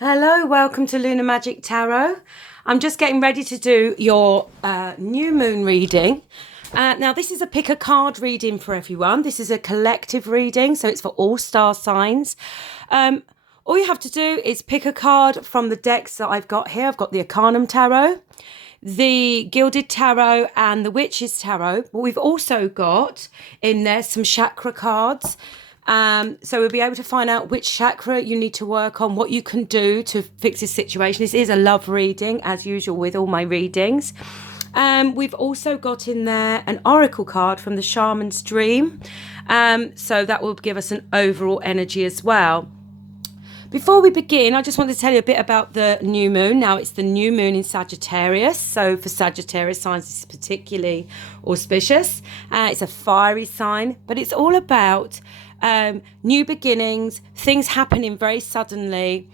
Hello, welcome to Lunar Magic Tarot. I'm just getting ready to do your new moon reading. Now, this is a pick a card reading for everyone. This is a collective reading, so it's for all star signs. All you have to do is pick a card from the decks that I've got here. I've got the Arcanum Tarot, the Gilded Tarot, and the Witch's Tarot. But we've also got in there some chakra cards. So we'll be able to find out which chakra you need to work on, what you can do to fix this situation. This is a love reading, as usual with all my readings. We've also got in there an oracle card from the Shaman's Dream. So that will give us an overall energy as well. Before we begin, I just want to tell you a bit about the new moon. Now, it's the new moon in Sagittarius. So for Sagittarius signs, it's particularly auspicious. It's a fiery sign, but it's all about new beginnings, things happening very suddenly,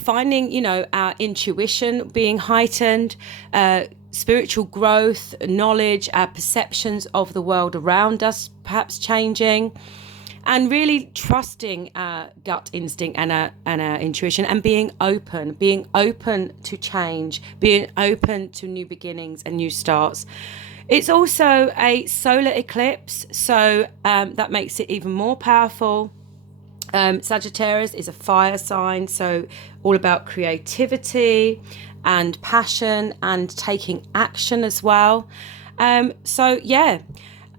finding, our intuition being heightened, spiritual growth, knowledge, our perceptions of the world around us perhaps changing, and really trusting our gut instinct and our intuition, and being open to change, being open to new beginnings and new starts. It's also a solar eclipse, so that makes it even more powerful. Sagittarius is a fire sign, so all about creativity and passion and taking action as well.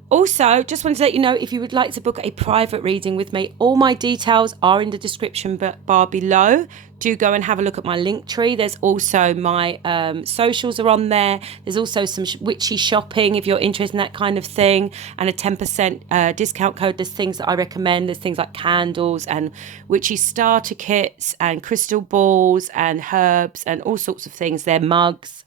Also, just wanted to let you know, if you would like to book a private reading with me, all my details are in the description bar below. Do go and have a look at my link tree. There's also my socials are on there. There's also some witchy shopping if you're interested in that kind of thing, and a 10% discount code. There's things that I recommend. There's things like candles and witchy starter kits and crystal balls and herbs and all sorts of things. They're mugs.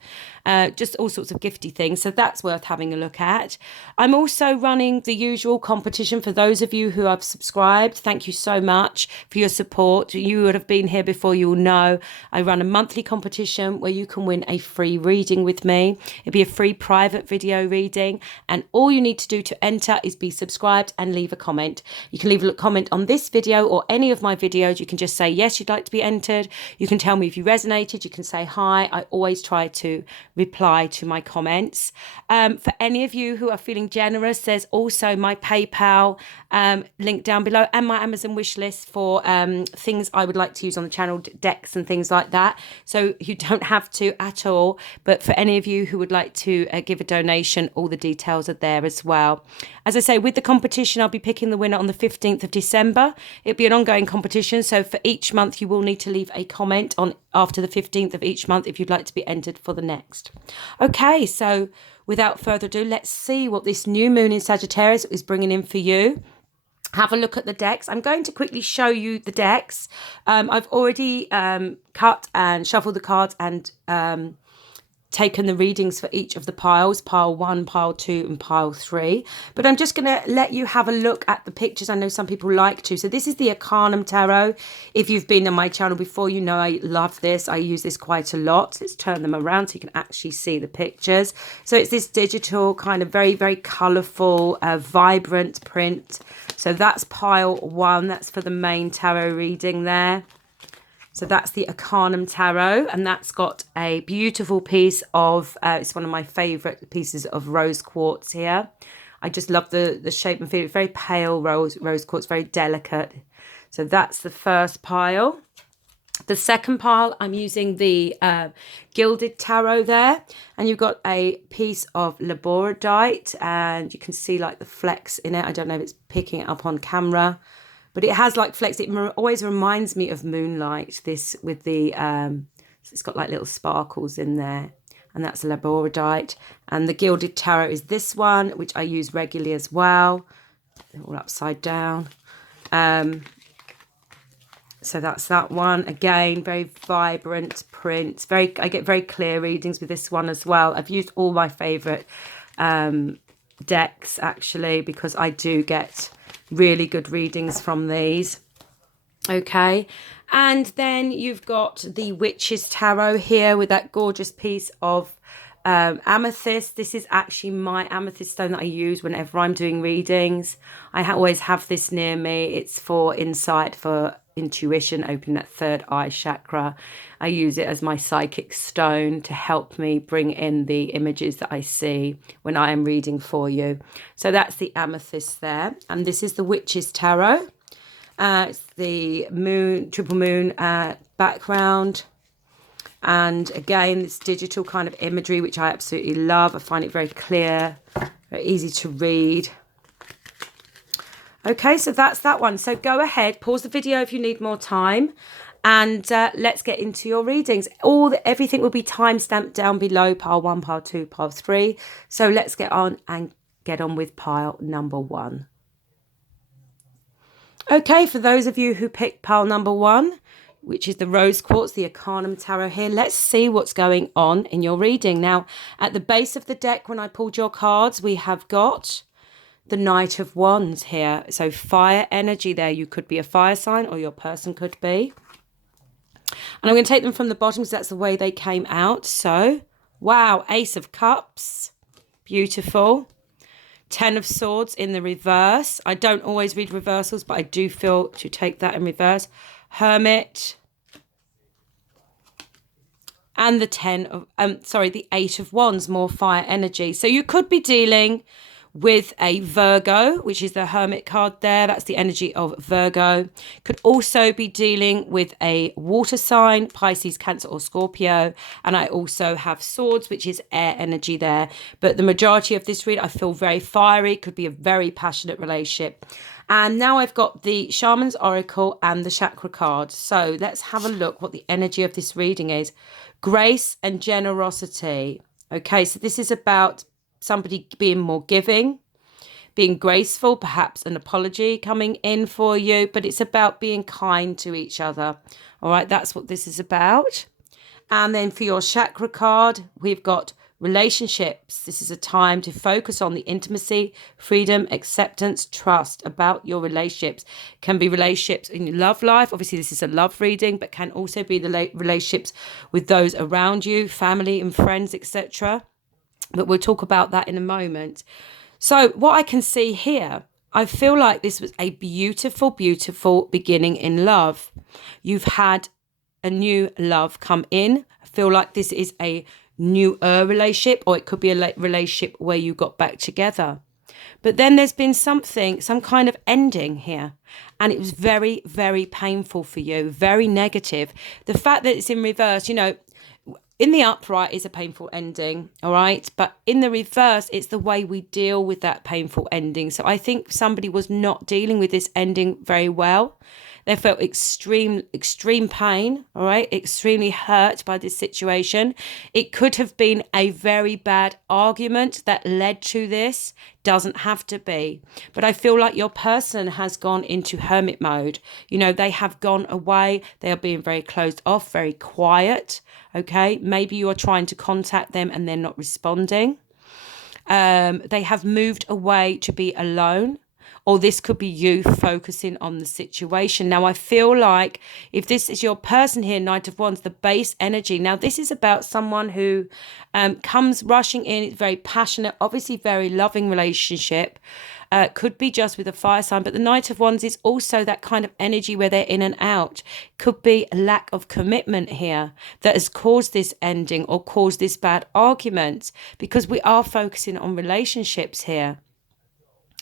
Just all sorts of gifty things. So that's worth having a look at. I'm also running the usual competition for those of you who have subscribed. Thank you so much for your support. You would have been here before, you will know. I run a monthly competition where you can win a free reading with me. It'll be a free private video reading. And all you need to do to enter is be subscribed and leave a comment. You can leave a comment on this video or any of my videos. You can just say, yes, you'd like to be entered. You can tell me if you resonated. You can say hi. I always try to reply to my comments. For any of you who are feeling generous, there's also my PayPal link down below, and my Amazon wish list for things I would like to use on the channel, decks and things like that. So you don't have to at all, but for any of you who would like to give a donation, all the details are there as well. As I say, with the competition, I'll be picking the winner on the 15th of December. It'll be an ongoing competition, so for each month you will need to leave a comment on after the 15th of each month if you'd like to be entered for the next. Okay, so without further ado, let's see what this new moon in Sagittarius is bringing in for you. Have a look at the decks. I'm going to quickly show you the decks. I've already cut and shuffled the cards and taken the readings for each of the piles, pile 1, pile 2 and pile 3, but I'm just going to let you have a look at the pictures. I know some people like to. So this is the Arcanum Tarot. If you've been on my channel before, you know I love this. I use this quite a lot. Let's turn them around so you can actually see the pictures. So it's this digital kind of very, very colourful, vibrant print. So that's pile 1. That's for the main tarot reading there. So that's the Arcanum Tarot, and that's got a beautiful piece of, it's one of my favourite pieces of rose quartz here. I just love the shape and feel. It's very pale rose quartz, very delicate. So that's the first pile. The second pile, I'm using the Gilded Tarot there, and you've got a piece of labradorite, and you can see like the flecks in it. I don't know if it's picking it up on camera, but it has like flecks. It always reminds me of moonlight, this with the, it's got like little sparkles in there. And that's labradorite. And the Gilded Tarot is this one, which I use regularly as well. They're all upside down. So that's that one. Again, very vibrant print. I get very clear readings with this one as well. I've used all my favourite decks, actually, because I do get really good readings from these. Okay, and then you've got the Witch's Tarot here with that gorgeous piece of amethyst. This is actually my amethyst stone that I use whenever I'm doing readings. I always have this near me. It's for insight, for intuition, opening that third eye chakra. I use it as my psychic stone to help me bring in the images that I see when I am reading for you. So that's the amethyst there. And this is the Witch's Tarot. It's the moon, triple moon background. And again, it's digital kind of imagery, which I absolutely love. I find it very clear, very easy to read. Okay, so that's that one. So go ahead, pause the video if you need more time, and let's get into your readings. Everything will be time stamped down below, pile 1, pile 2, pile 3. So let's get on with pile number 1. Okay, for those of you who picked pile number 1, which is the Rose Quartz, the Arcanum Tarot here, let's see what's going on in your reading. Now, at the base of the deck, when I pulled your cards, we have got the Knight of Wands here. So fire energy there. You could be a fire sign, or your person could be. And I'm going to take them from the bottom because that's the way they came out. So, wow, Ace of Cups. Beautiful. 10 of Swords in the reverse. I don't always read reversals, but I do feel to take that in reverse. Hermit. And the 8 of Wands, more fire energy. So you could be dealing with a Virgo, which is the Hermit card there. That's the energy of Virgo. Could also be dealing with a water sign, Pisces, Cancer, or Scorpio. And I also have Swords, which is air energy there. But the majority of this read, I feel very fiery. Could be a very passionate relationship. And now I've got the Shaman's Oracle and the Chakra card. So let's have a look what the energy of this reading is. Grace and generosity. Okay, so this is about somebody being more giving, being graceful, perhaps an apology coming in for you, but it's about being kind to each other. All right, that's what this is about. And then for your Chakra card, we've got relationships. This is a time to focus on the intimacy, freedom, acceptance, trust about your relationships. Can be relationships in your love life. Obviously, this is a love reading, but can also be the relationships with those around you, family and friends, etc. But we'll talk about that in a moment. So what I can see here, I feel like this was a beautiful, beautiful beginning in love. You've had a new love come in. I feel like this is a newer relationship, or it could be a relationship where you got back together. But then there's been some kind of ending here. And it was very, very painful for you, very negative. The fact that it's in reverse, you know, in the upright is a painful ending, all right? But in the reverse, it's the way we deal with that painful ending. So I think somebody was not dealing with this ending very well. They felt extreme pain, all right? Extremely hurt by this situation. It could have been a very bad argument that led to this. Doesn't have to be. But I feel like your person has gone into hermit mode. You know, they have gone away. They are being very closed off, very quiet, okay? Maybe you are trying to contact them and they're not responding. They have moved away to be alone. Or this could be you focusing on the situation. Now, I feel like if this is your person here, Knight of Wands, the base energy. Now, this is about someone who comes rushing in. It's very passionate, obviously very loving relationship. Could be just with a fire sign. But the Knight of Wands is also that kind of energy where they're in and out. Could be a lack of commitment here that has caused this ending or caused this bad argument. Because we are focusing on relationships here.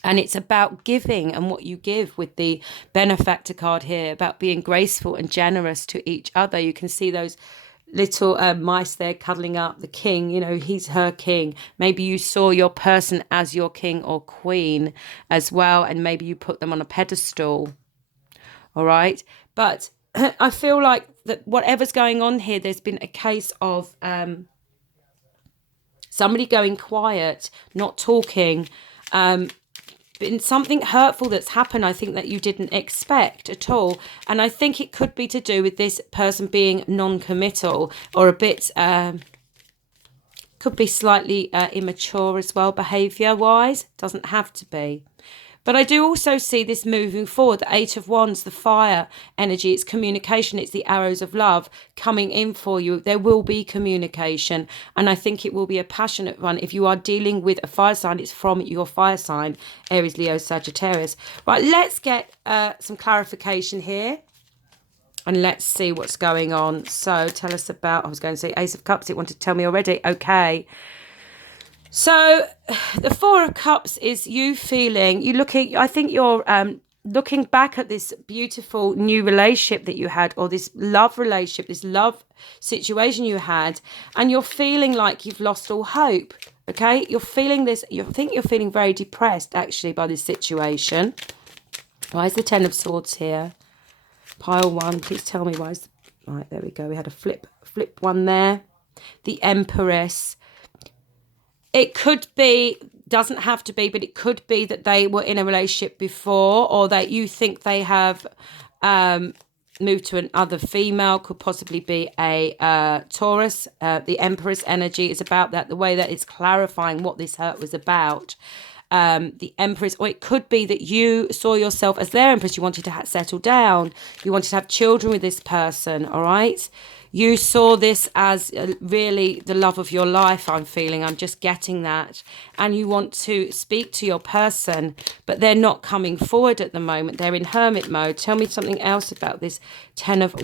And it's about giving and what you give with the benefactor card here, about being graceful and generous to each other. You can see those little mice there cuddling up. The king, you know, he's her king. Maybe you saw your person as your king or queen as well. And maybe you put them on a pedestal. All right. But I feel like that whatever's going on here, there's been a case of somebody going quiet, not talking, been something hurtful that's happened, I think, that you didn't expect at all. And I think it could be to do with this person being non-committal or a bit, could be slightly immature as well, behaviour-wise. Doesn't have to be. But I do also see this moving forward. The 8 of Wands, the fire energy, it's communication. It's the arrows of love coming in for you. There will be communication. And I think it will be a passionate one. If you are dealing with a fire sign, it's from your fire sign, Aries, Leo, Sagittarius. Right, let's get some clarification here. And let's see what's going on. So tell us about, I was going to say Ace of Cups. It wanted to tell me already. Okay. So the Four of Cups is you feeling, I think you're looking back at this beautiful new relationship that you had, or this love relationship, this love situation you had, and you're feeling like you've lost all hope. Okay, you're feeling this, I think you're feeling very depressed actually by this situation. Why is the Ten of Swords here? Pile one, please tell me why is, right, there we go. We had a flip one there. The Empress. It could be, doesn't have to be, but it could be that they were in a relationship before, or that you think they have moved to another female. Could possibly be a Taurus. The Empress energy is about that, the way that it's clarifying what this hurt was about. The Empress, or it could be that you saw yourself as their Empress. You wanted to settle down. You wanted to have children with this person, all right? You saw this as really the love of your life, I'm feeling. I'm just getting that. And you want to speak to your person, but they're not coming forward at the moment. They're in hermit mode. Tell me something else about this Ten of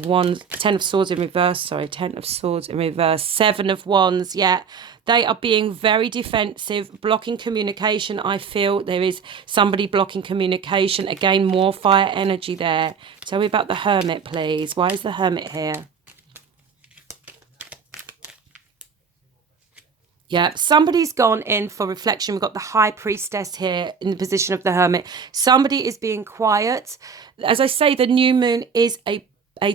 Swords in reverse, sorry. Ten of Swords in reverse. Seven of Wands, yeah. They are being very defensive, blocking communication. I feel there is somebody blocking communication. Again, more fire energy there. Tell me about the Hermit, please. Why is the Hermit here? Yeah, somebody's gone in for reflection. We've got the High Priestess here in the position of the Hermit. Somebody is being quiet. As I say, the new moon is a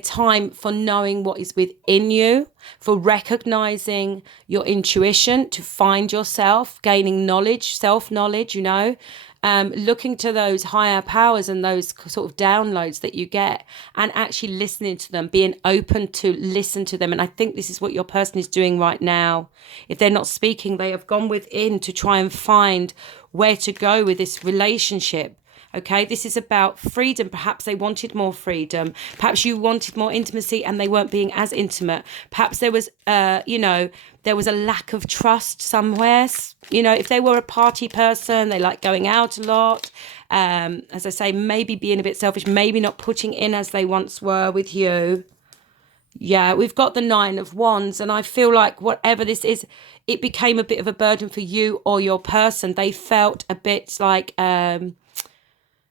time for knowing what is within you, for recognizing your intuition, to find yourself, gaining knowledge, self-knowledge, looking to those higher powers and those sort of downloads that you get, and actually listening to them, being open to listen to them. And I think this is what your person is doing right now. If they're not speaking, they have gone within to try and find where to go with this relationship. Okay, this is about freedom. Perhaps they wanted more freedom. Perhaps you wanted more intimacy and they weren't being as intimate. Perhaps there was, there was a lack of trust somewhere. If they were a party person, they like going out a lot. As I say, maybe being a bit selfish, maybe not putting in as they once were with you. Yeah, we've got the Nine of Wands, and I feel like whatever this is, it became a bit of a burden for you or your person. They felt a bit like...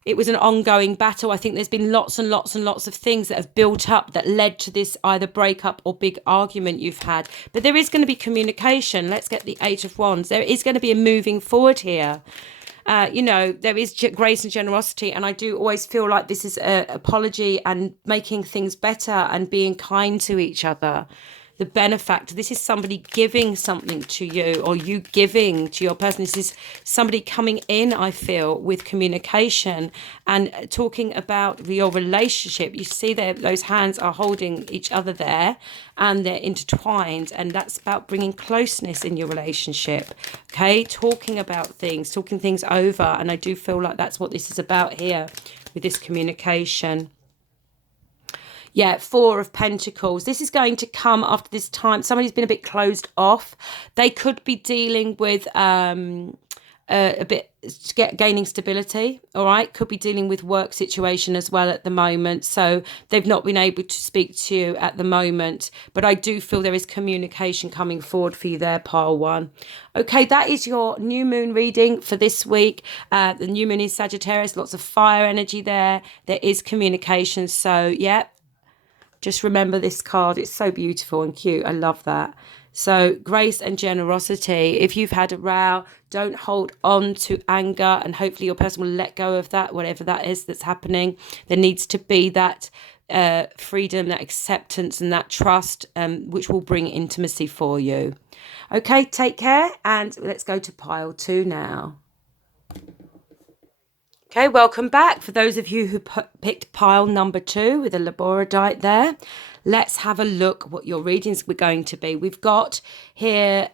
it was an ongoing battle. I think there's been lots and lots and lots of things that have built up that led to this either breakup or big argument you've had. But there is going to be communication. Let's get the Eight of Wands. There is going to be a moving forward here. There is grace and generosity. And I do always feel like this is an apology and making things better and being kind to each other. The benefactor, this is somebody giving something to you, or you giving to your person. This is somebody coming in, I feel, with communication and talking about your relationship. You see that those hands are holding each other there and they're intertwined, and that's about bringing closeness in your relationship. Okay, talking about things, talking things over. And I do feel like that's what this is about here with this communication. Yeah, Four of Pentacles. This is going to come after this time. Somebody's been a bit closed off. They could be dealing with a bit gaining stability. All right, could be dealing with work situation as well at the moment. So they've not been able to speak to you at the moment. But I do feel there is communication coming forward for you there, pile one. Okay, that is your new moon reading for this week. The new moon is Sagittarius. Lots of fire energy there. There is communication. So yeah. Just remember this card. It's so beautiful and cute. I love that. So grace and generosity. If you've had a row, don't hold on to anger, and hopefully your person will let go of that, whatever that is that's happening. There needs to be that freedom, that acceptance and that trust, which will bring intimacy for you. Okay, take care, and let's go to pile two now. Okay, welcome back. For those of you who picked pile number 2 with a labradorite there, let's have a look what your readings were going to be. We've got here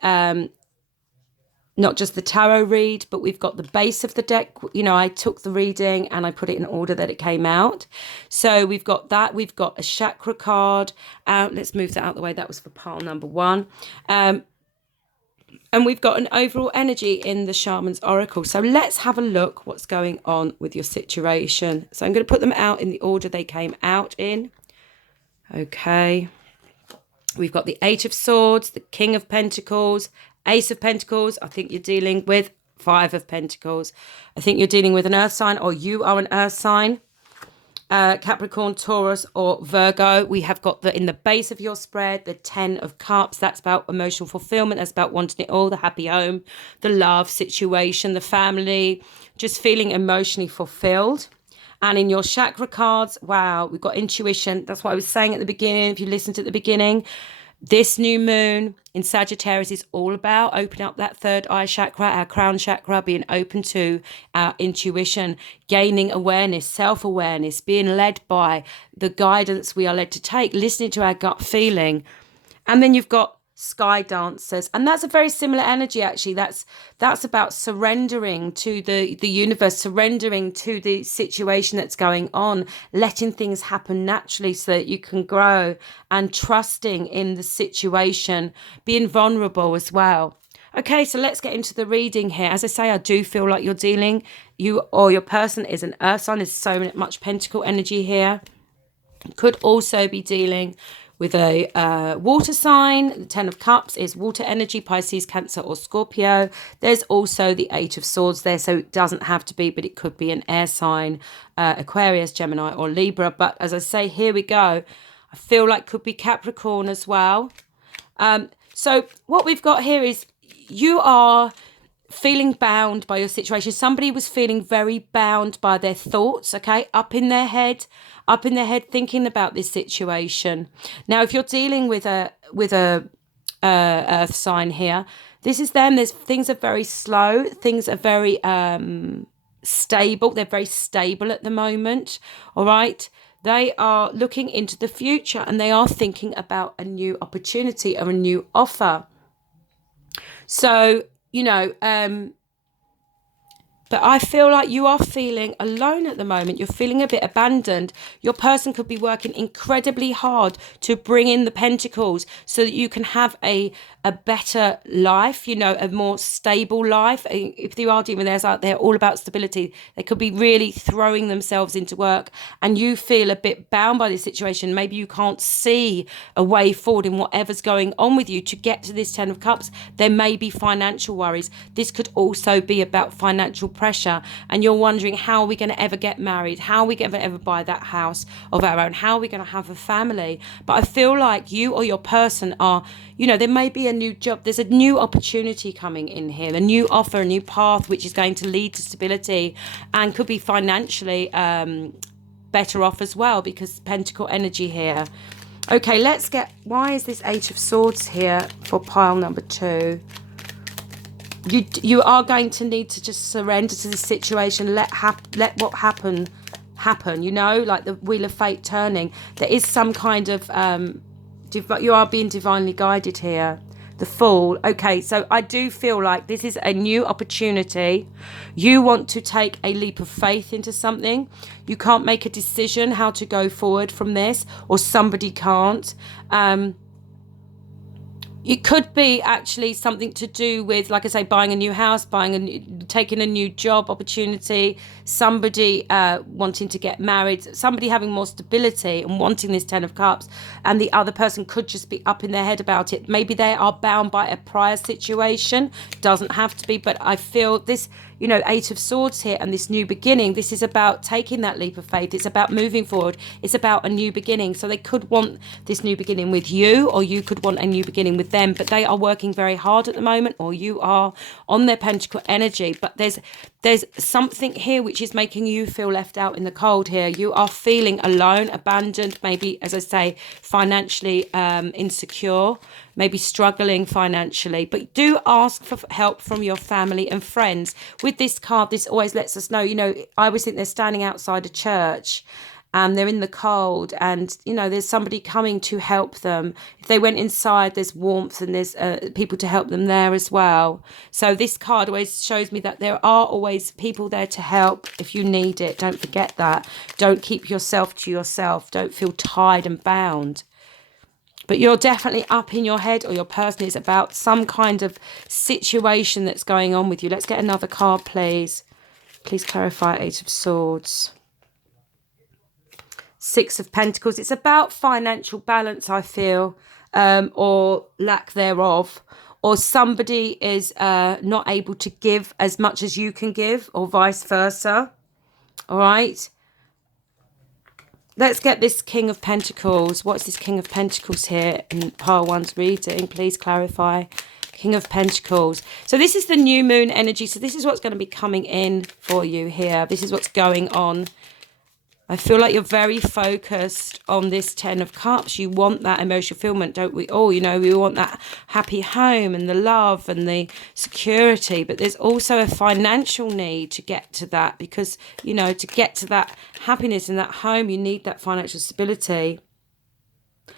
not just the tarot read, but we've got the base of the deck. I took the reading and I put it in order that it came out. So we've got that. We've got a chakra card. Let's move that out of the way. That was for pile number 1. And we've got an overall energy in the Shaman's Oracle. So let's have a look what's going on with your situation. So I'm going to put them out in the order they came out in. Okay. We've got the Eight of Swords, the King of Pentacles, Ace of Pentacles. I think you're dealing with Five of Pentacles. I think you're dealing with an earth sign, or you are an earth sign. Capricorn, Taurus, or Virgo. We have got in the base of your spread, the 10 of Cups. That's about emotional fulfillment. That's about wanting it all, the happy home, the love situation, the family, just feeling emotionally fulfilled. And in your chakra cards, wow, we've got intuition. That's what I was saying at the beginning. If you listened at the beginning, this new moon in Sagittarius is all about opening up that third eye chakra, our crown chakra, being open to our intuition, gaining awareness, self-awareness, being led by the guidance we are led to take, listening to our gut feeling. And then you've got sky dancers, and that's a very similar energy. Actually, that's about surrendering to the universe, surrendering to the situation that's going on, letting things happen naturally so that you can grow, and trusting in the situation, being vulnerable as well. Okay, so let's get into the reading here. As I say, I do feel like you or your person is an earth sign. There's so much pentacle energy here. Could also be dealing with a water sign. The 10 of Cups is water energy, Pisces, Cancer, or Scorpio. There's also the 8 of Swords there, so it doesn't have to be, but it could be an air sign, Aquarius, Gemini, or Libra. But as I say, here we go. I feel like could be Capricorn as well. So what we've got here is you are feeling bound by your situation. Somebody was feeling very bound by their thoughts, okay, up in their head, thinking about this situation. Now, if you're dealing with a earth sign here, this is them. Things are very slow. Things are very stable. They're very stable at the moment. All right. They are looking into the future, and they are thinking about a new opportunity or a new offer. So, but I feel like you are feeling alone at the moment. You're feeling a bit abandoned. Your person could be working incredibly hard to bring in the pentacles so that you can have a better life, a more stable life. If you are dealing with theirs out there, all about stability, they could be really throwing themselves into work, and you feel a bit bound by this situation. Maybe you can't see a way forward in whatever's going on with you to get to this 10 of Cups. There may be financial worries. This could also be about financial pressure, and you're wondering, how are we going to ever get married? How are we going to ever buy that house of our own? How are we going to have a family? But I feel like you or your person are, there may be a new job. There's a new opportunity coming in here, a new offer, a new path, which is going to lead to stability and could be financially better off as well, because Pentacle energy here. Okay, let's get, why is this 8 of Swords here for pile number 2? You are going to need to just surrender to the situation. Let what happen, like the wheel of fate turning. There is some kind of you are being divinely guided here. The Fool. Okay, so I do feel like this is a new opportunity. You want to take a leap of faith into something. You can't make a decision how to go forward from this, or somebody can't. It could be actually something to do with, like I say, buying a new house, taking a new job opportunity, somebody wanting to get married, somebody having more stability and wanting this 10 of Cups, and the other person could just be up in their head about it. Maybe they are bound by a prior situation. Doesn't have to be, but I feel this, 8 of Swords here and this new beginning, this is about taking that leap of faith. It's about moving forward. It's about a new beginning. So they could want this new beginning with you, or you could want a new beginning with them, but they are working very hard at the moment, or you are on their Pentacle energy. But there's something here which is making you feel left out in the cold here. You are feeling alone, abandoned, maybe, as I say, financially insecure, maybe struggling financially, but do ask for help from your family and friends. With this card, this always lets us know, I always think they're standing outside a church and they're in the cold, and there's somebody coming to help them. If they went inside, there's warmth, and there's people to help them there as well. So this card always shows me that there are always people there to help if you need it. Don't forget that. Don't keep yourself to yourself. Don't feel tied and bound. But you're definitely up in your head, or your person is about some kind of situation that's going on with you. Let's get another card, please. Please clarify 8 of Swords. Six of Pentacles. It's about financial balance, I feel, or lack thereof. Or somebody is not able to give as much as you can give, or vice versa. All right. Let's get this King of Pentacles. What's this King of Pentacles here in pile one's reading? Please clarify. King of Pentacles. So this is the new moon energy. So this is what's going to be coming in for you here. This is what's going on. I feel like you're very focused on this Ten of Cups. You want that emotional fulfillment, don't we all? You know, we want that happy home and the love and the security. But there's also a financial need to get to that because, you know, to get to that happiness in that home, you need that financial stability.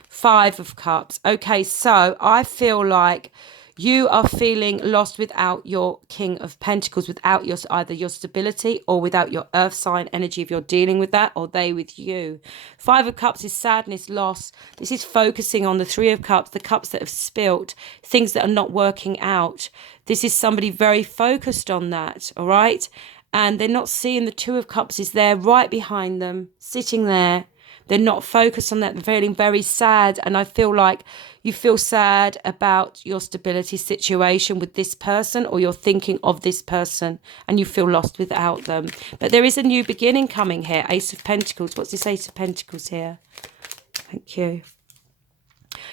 Five of Cups. Okay, so I feel like you are feeling lost without your King of Pentacles, without your either your stability or without your earth sign energy if you're dealing with that, or they with you. Five of Cups is sadness, loss. This is focusing on the Three of Cups, the cups that have spilt, things that are not working out. This is somebody very focused on that, all right? And they're not seeing the Two of Cups is there right behind them, sitting there. They're not focused on that. They're feeling very sad. And I feel like you feel sad about your stability situation with this person, or you're thinking of this person and you feel lost without them. But there is a new beginning coming here. Ace of Pentacles. What's this Ace of Pentacles here? Thank you.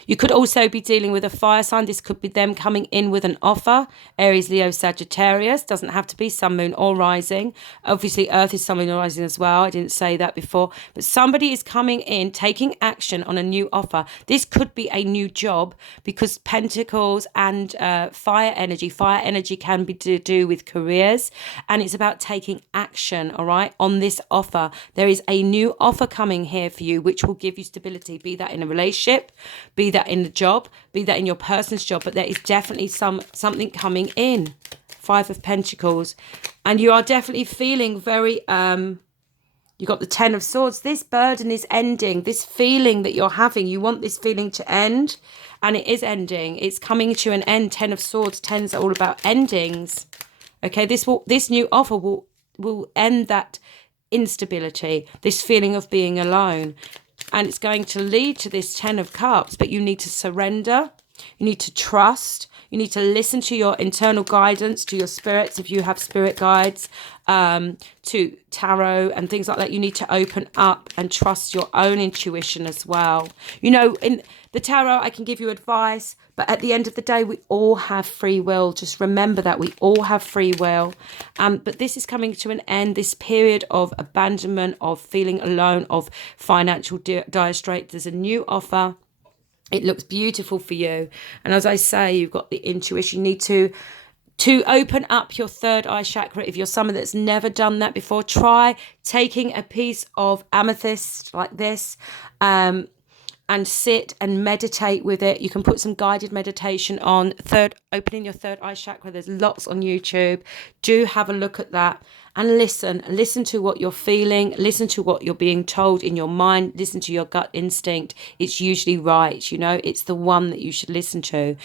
You could also be dealing with a fire sign. This could be them coming in with an offer. Aries, Leo, Sagittarius. Doesn't have to be sun, moon or rising. Obviously, Earth is sun, moon or rising as well. I didn't say that before. But somebody is coming in, taking action on a new offer. This could be a new job because Pentacles and fire energy. Fire energy can be to do with careers. And it's about taking action, all right, on this offer. There is a new offer coming here for you, which will give you stability. Be that in a relationship, be that in the job, be that in your person's job, but there is definitely something coming in. Five of Pentacles. And you are definitely feeling very, you got the Ten of Swords. This burden is ending. This feeling that you're having, you want this feeling to end, and it is ending. It's coming to an end. Ten of Swords, tens are all about endings. Okay, this new offer will end that instability, this feeling of being alone. And it's going to lead to this Ten of Cups, but you need to surrender. You need to trust. You need to listen to your internal guidance, to your spirits, if you have spirit guides, to tarot and things like that. You need to open up and trust your own intuition as well. You know, in the tarot, I can give you advice, but at the end of the day, we all have free will. Just remember that we all have free will. But this is coming to an end, this period of abandonment, of feeling alone, of financial dire straits. There's a new offer. It looks beautiful for you. And as I say, you've got the intuition. You need to open up your third eye chakra. If you're someone that's never done that before, try taking a piece of amethyst like this and sit and meditate with it. You can put some guided meditation on opening your third eye chakra. There's lots on YouTube. Do have a look at that and listen to what you're feeling, listen to what you're being told in your mind, listen to your gut instinct. It's usually right, you know, it's the one that you should listen to.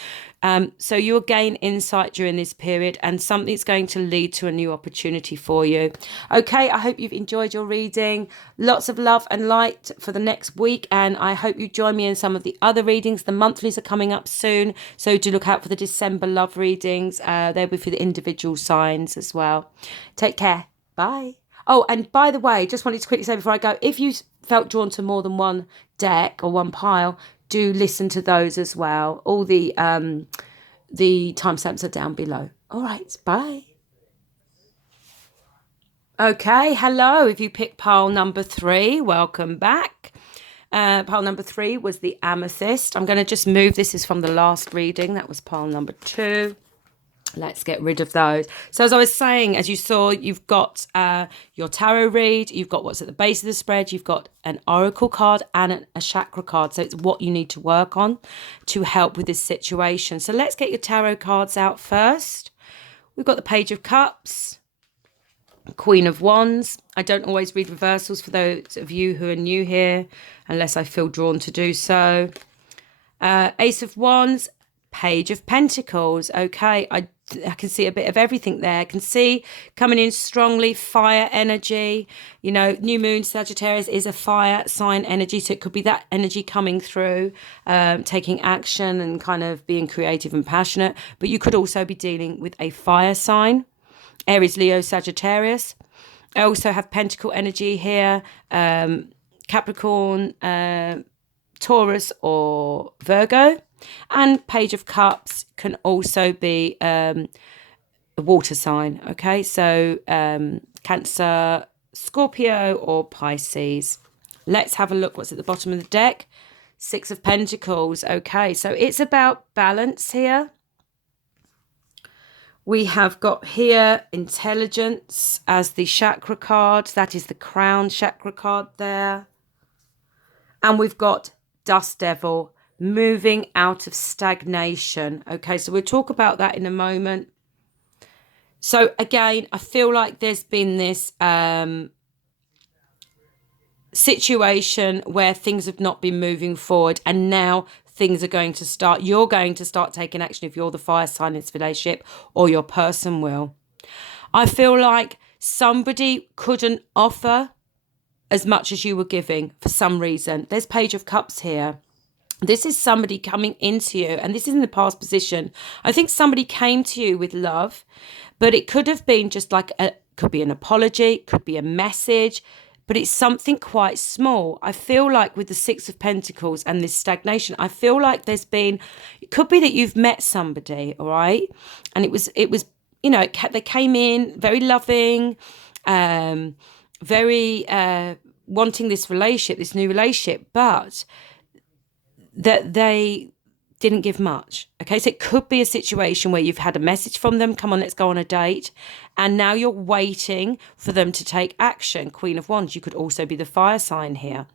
So you'll gain insight during this period, and something's going to lead to a new opportunity for you. Okay, I hope you've enjoyed your reading. Lots of love and light for the next week, and I hope you join me in some of the other readings. The monthlies are coming up soon, so do look out for the December love readings. They'll be for the individual signs as well. Take care. Bye. Oh, and by the way, just wanted to quickly say before I go, if you felt drawn to more than one deck or one pile, do listen to those as well. All the timestamps are down below. All right, bye. Okay, hello. If you picked pile number 3, welcome back. Pile number 3 was the amethyst. I'm going to just move. This is from the last reading. That was pile number 2. Let's get rid of those. So as I was saying, as you saw, you've got your tarot read, you've got what's at the base of the spread, you've got an oracle card and a chakra card. So it's what you need to work on to help with this situation. So let's get your tarot cards out first. We've got the Page of Cups, Queen of Wands. I don't always read reversals for those of you who are new here, unless I feel drawn to do so. Ace of Wands, Page of Pentacles. Okay, I I can see a bit of everything there. I can see coming in strongly fire energy. You know, new moon Sagittarius is a fire sign energy. So it could be that energy coming through, taking action and kind of being creative and passionate. But you could also be dealing with a fire sign, Aries, Leo, Sagittarius. I also have Pentacle energy here, Capricorn, Taurus or Virgo. And Page of Cups can also be a water sign. Okay, so Cancer, Scorpio or Pisces. Let's have a look what's at the bottom of the deck. Six of Pentacles. Okay, so it's about balance here. We have got here intelligence as the chakra card. That is the crown chakra card there. And we've got Dust Devil, moving out of stagnation. Okay, so we'll talk about that in a moment. So again, I feel like there's been this situation where things have not been moving forward, and now things are going to start. You're going to start taking action if you're the fire sign in this relationship, or your person will. I feel like somebody couldn't offer as much as you were giving for some reason. There's Page of Cups here. This is somebody coming into you, and this is in the past position. I think somebody came to you with love, but it could have been just like could be an apology, could be a message, but it's something quite small. I feel like with the Six of Pentacles and this stagnation, I feel like there's been, it could be that you've met somebody, all right? And it was, you know, they came in very loving, very wanting this relationship, this new relationship, but that they didn't give much. Okay, so it could be a situation where you've had a message from them, come on, let's go on a date, and now you're waiting for them to take action. Queen of Wands, you could also be the fire sign here.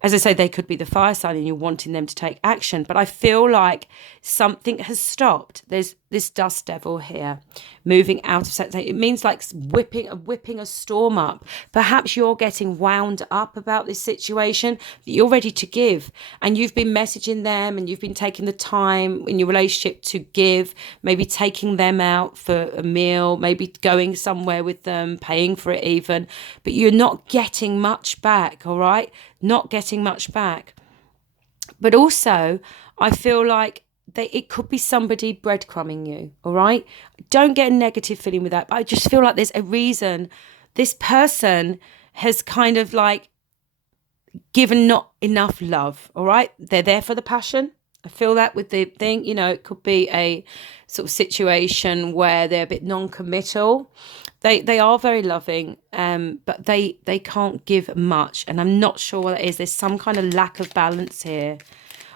As I say, they could be the fire sign and you're wanting them to take action. But I feel like something has stopped. There's this Dust Devil here moving out of stagnation. It means like whipping a storm up. Perhaps you're getting wound up about this situation that you're ready to give. And you've been messaging them and you've been taking the time in your relationship to give, maybe taking them out for a meal, maybe going somewhere with them, paying for it even. But you're not getting much back, all right? Not getting much back. But also, I feel like it could be somebody breadcrumbing you, all right? Don't get a negative feeling with that. But I just feel like there's a reason this person has kind of like given not enough love, all right? They're there for the passion. I feel that with the thing, you know, it could be a sort of situation where they're a bit non-committal. They are very loving, but they can't give much. And I'm not sure what it is. There's some kind of lack of balance here.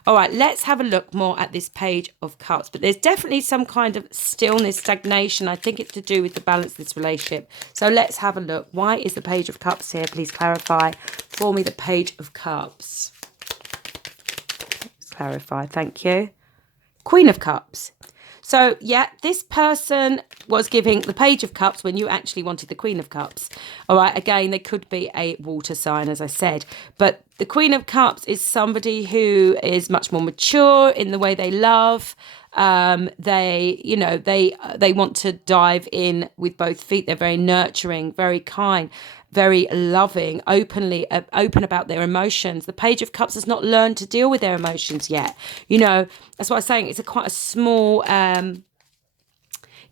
All right, let's have a look more at this Page of Cups. But there's definitely some kind of stillness, stagnation. I think it's to do with the balance of this relationship. So let's have a look. Why is the Page of Cups here? Please clarify for me the Page of Cups. Let's clarify. Thank you. Queen of Cups. So, yeah, this person was giving the Page of Cups when you actually wanted the Queen of Cups. All right, again, they could be a water sign, as I said. But the Queen of Cups is somebody who is much more mature in the way they love. They want to dive in with both feet. They're very nurturing, very kind, very loving, open about their emotions. The Page of Cups has not learned to deal with their emotions yet. You know, that's what I'm saying. It's quite a small,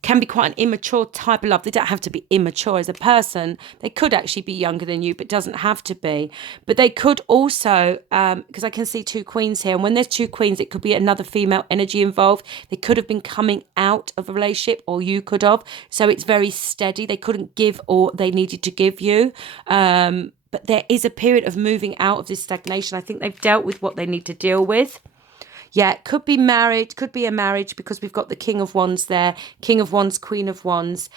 can be quite an immature type of love. They don't have to be immature as a person. They could actually be younger than you, but doesn't have to be. But they could also, because I can see two queens here, and when there's two queens, it could be another female energy involved. They could have been coming out of a relationship, or you could have. So it's very steady. They couldn't give all they needed to give you. But there is a period of moving out of this stagnation. I think they've dealt with what they need to deal with. Yeah, it could be married, could be a marriage, because we've got the King of Wands there. King of Wands, Queen of Wands.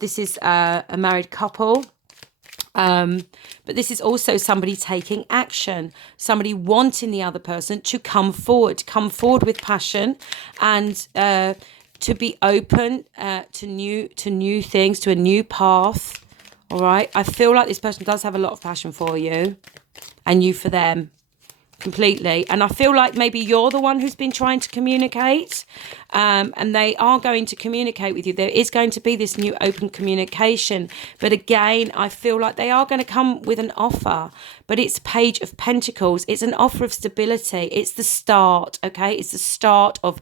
This is a married couple. But this is also somebody taking action, somebody wanting the other person to come forward with passion, and to be open to new things, to a new path. All right. I feel like this person does have a lot of passion for you, and you for them. completely. And I feel like maybe you're the one who's been trying to communicate, and they are going to communicate with you. There is going to be this new open communication, but again, I feel like they are going to come with an offer, but it's Page of Pentacles. It's an offer of stability. It's the start, okay? It's the start of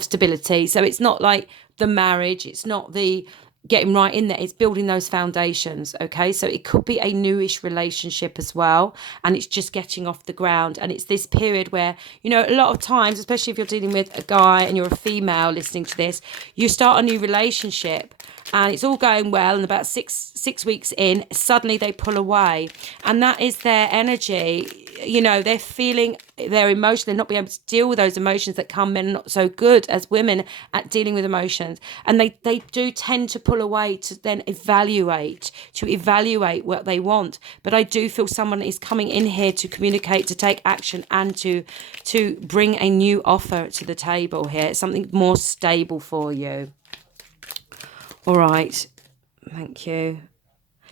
stability. So it's not like the marriage, it's not the getting right in there, it's building those foundations, okay? So it could be a newish relationship as well, and it's just getting off the ground. And it's this period where, you know, a lot of times, especially if you're dealing with a guy and you're a female listening to this, you start a new relationship and it's all going well, and about six weeks in, suddenly they pull away, and that is their energy. You know, they're feeling their emotion, they're not being able to deal with those emotions that come. Men are not so good as women at dealing with emotions, and they do tend to pull away to then evaluate what they want. But I do feel someone is coming in here to communicate, to take action, and to bring a new offer to the table here. It's something more stable for you. All right, thank you.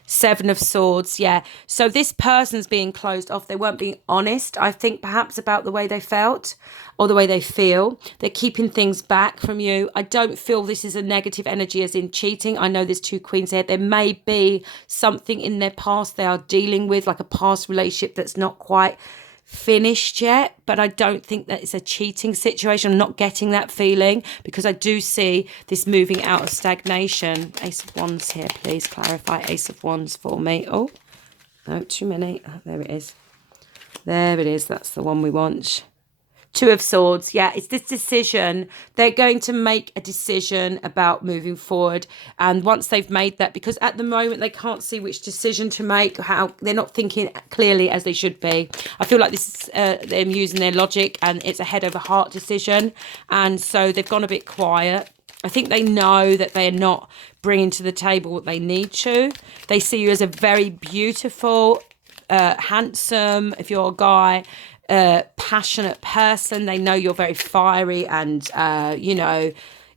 Seven of Swords, yeah. So this person's being closed off. They weren't being honest, I think, perhaps about the way they felt or the way they feel. They're keeping things back from you. I don't feel this is a negative energy as in cheating. I know there's two queens here. There may be something in their past they are dealing with, like a past relationship that's not quite finished yet, but I don't think that it's a cheating situation. I'm not getting that feeling, because I do see this moving out of stagnation. Ace of Wands here, please clarify Ace of Wands for me. Oh, no, too many. Oh, there it is. There it is. That's the one we want. Two of Swords. Yeah, it's this decision. They're going to make a decision about moving forward. And once they've made that, because at the moment they can't see which decision to make, how they're not thinking clearly as they should be. I feel like this is them using their logic, and it's a head over heart decision. And so they've gone a bit quiet. I think they know that they're not bringing to the table what they need to. They see you as a very beautiful, handsome, if you're a guy, passionate person. They know you're very fiery, and you know,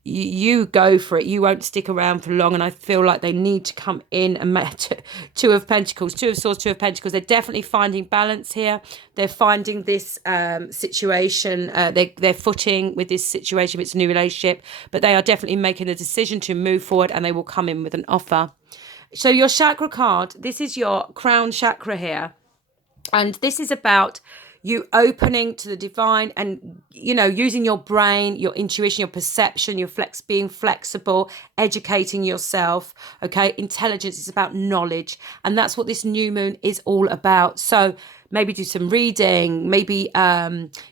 you go for it. You won't stick around for long, and I feel like they need to come in and make Two of Pentacles, Two of Swords, Two of Pentacles. They're definitely finding balance here. They're finding this situation, they're footing with this situation. It's a new relationship, but they are definitely making a decision to move forward, and they will come in with an offer. So your chakra card, this is your crown chakra here, and this is about you opening to the divine, and, you know, using your brain, your intuition, your perception, your being flexible, educating yourself. Okay, intelligence is about knowledge, and that's what this new moon is all about. So maybe do some reading, maybe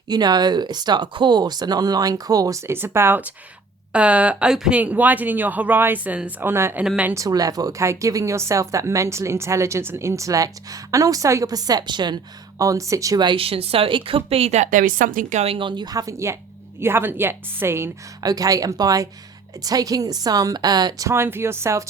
you know, start a course, an online course. It's about widening your horizons in a mental level, okay, giving yourself that mental intelligence and intellect, and also your perception on situations. So it could be that there is something going on you haven't yet seen, okay, and by taking some time for yourself